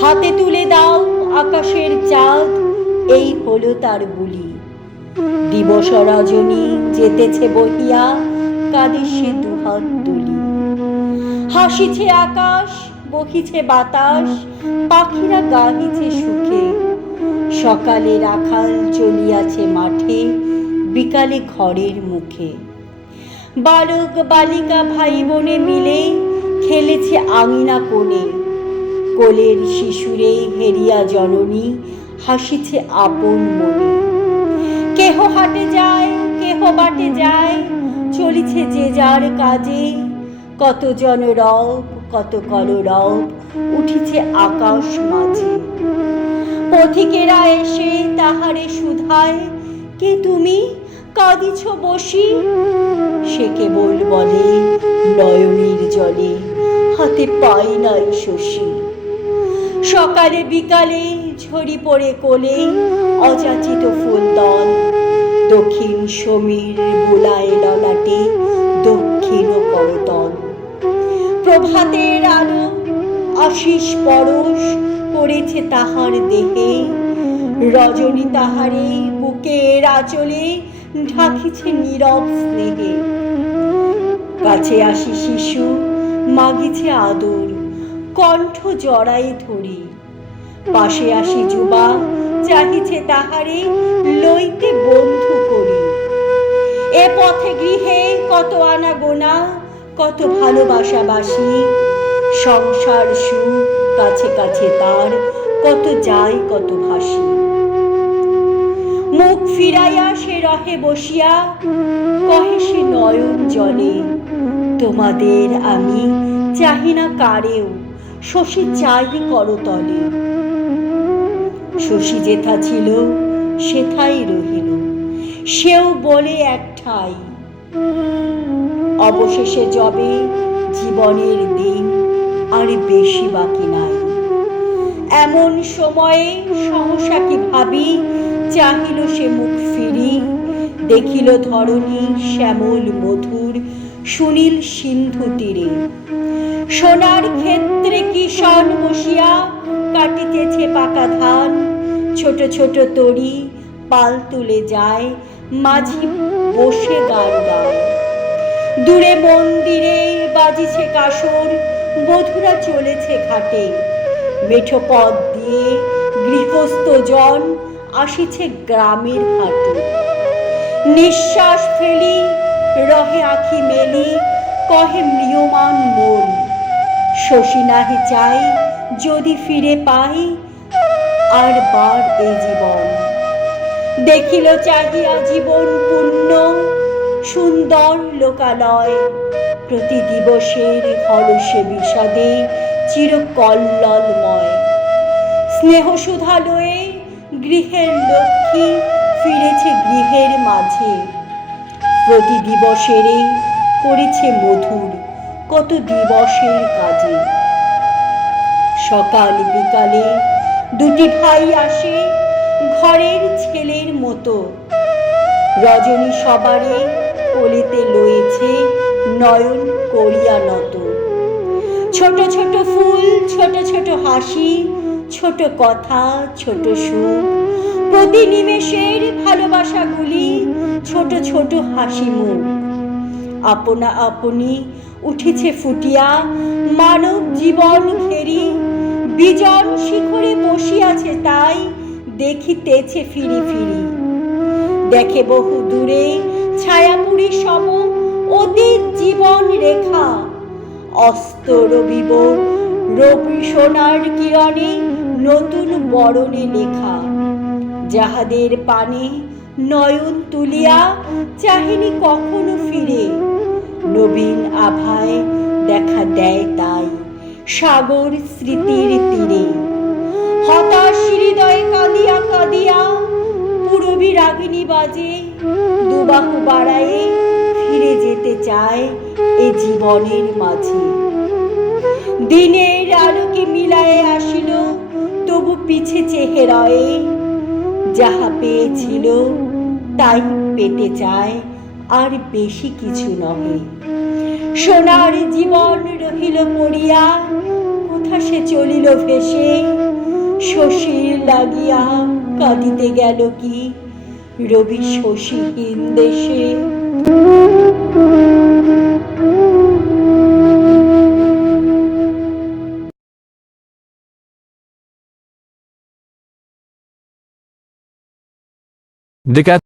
হাতে তুলে দাও আকাশের চাঁদ, এই হলো তার বুলি। দিবস রজনী যেতেছে বহিয়া, কাঁদে সে দুহাত তুলি। হাসিছে আকাশ, বহিছে বাতাস, পাখিরা গাহিছে সুখে। সকালে রাখাল চলিয়াছে মাঠে, বিকালে ঘরের মুখে। বালক বালিকা ভাই বোনে মিলে খেলেছে আঙিনা কোণে। কোলের শিশুরে হেরিয়া জননী হাসিছে আপন মনে। কেহ হাটে যায়, কেহ বাটে যায়, চলিছে যে যার কাজে। কত জন রব, কত কলরব উঠিছে আকাশ মাঝে। পথিকেরা এসে তাহারে সুধায় কে তুমি? কাঁদিছ বসি? সে কেবল বলে, নয়নীর জলে, হাতে পাই নাই শশী। সকালে বিকালে ঝরি পড়ে কোলে, অযাচিত ফুলদল, দক্ষিণ সমীর বুলায় ললাটে দক্ষিণ করতল প্রভাতের আলো আশিস পরশ পড়েছে তাহার দেহে, রজনী তাহারে বুকের আঁচলে ঢাকিছে নীরব স্নেহে। কাছে আসি শিশু, মাগিছে আদর, কণ্ঠ জড়ায়ে ধরি। পাশে আসি যুবা, চাহিছে তাহারে লইতে বন্ধু করি। এ পথে গৃহে কত আনা গোনা, কত ভালোবাসাবাসি সংসার সুখ, কাছে কাছে তার, কত যায় কত ভাসি। মুখ ফিরাইয়া সে রহে বসিয়া, কহে সে, নয়ন জলে, তোমাদের আমি চাহি না কারেও, শশী চাই করতলে শশী যেথা ছিল, সেথাই রহিল, সেও বলে এক ঠাই অবশেষে যবে জীবনের দিন আর বেশি বাকি নাই। এমন সময়ে সহসা কি ভাবি চাহিল সে মুখ ফিরি, দেখিল ধরণী শ্যামল মধুর, সুনীল সিন্ধু তীরে। সোনার ক্ষেত্রে কিষান বসিয়া, কাটিতেছে পাকা ধান, ছোট ছোট তরি পাল তুলে যায়, মাঝি বসে গান গায়। দূরে মন্দিরে বাজিছে কাসর, বধুরা চলেছে ঘাটে। মেঠো পথ দিয়ে গৃহস্থ জন আসিছে গ্রামের হাটে নিঃশ্বাস ফেলি, রহে আখি মেলি, কহে মৃয়মান মন, শশী নাহি চাই যদি ফিরে পাই আর বার এ জীবন। দেখিল চাহিয়া জীবন পূর্ণ, সুন্দর লোকালয়, প্রতি দিবসের হরষে বিষাদে চির কল্ললময় স্নেহ সুধালয়ে গৃহের লক্ষ্মী ফিরেছে গৃহের মাঝে। প্রতি দিবসেরে করেছে মধুর কত দিবসের কাজে। সকাল বিকালে দুটি ভাই আসে ঘরের ছেলের মতো। রজনী সবারে কোলেতে লয়েছে নয়ন করিয়া নত ছোট ছোট ফুল, ছোট ছোট হাসি ছোট কথা, ছোট সুখ প্রতি নিমেষের ভালোবাসাগুলি ছোট ছোট হাসি মুখ। আপনা আপনি উঠেছে ফুটিয়া মানব জীবন ঘেরি। বিজন শিখরে বসিয়াছে তাই দেখিতেছে ফিরি ফিরি। দেখে বহু দূরে ছায়াপুরী সম অতীত জীবন রেখা। অস্ত রবিব রবি সোনার কিরণে নতুন বরণে লেখা। যাহাদের পানে নয়ন তুলিয়া চাহিনি কখনো ফিরে। নবীন আভায় দেখা দেয় তাই সাগর স্মৃতির তীরে। হতাশ হৃদয়ে কাঁদিয়া কাঁদিয়া পুরবী রাগিনী বাজে, দুবাহু বাড়ায়ে ফিরে যেতে চায় এ জীবনের মাঝে। দিনের আলোকে মিলায়ে আসিল তবু পিছে চেহেরায়ে যাহা পেয়েছিল তাই পেতে চায় আর বেশি কিছু নহে। সোনার জীবন রহিল পড়িয়া কোথা সে চলিল ভেসে? শশীর লাগিয়া কাঁদিতে গেল কি? রবি শশীহীন দেশে। Дека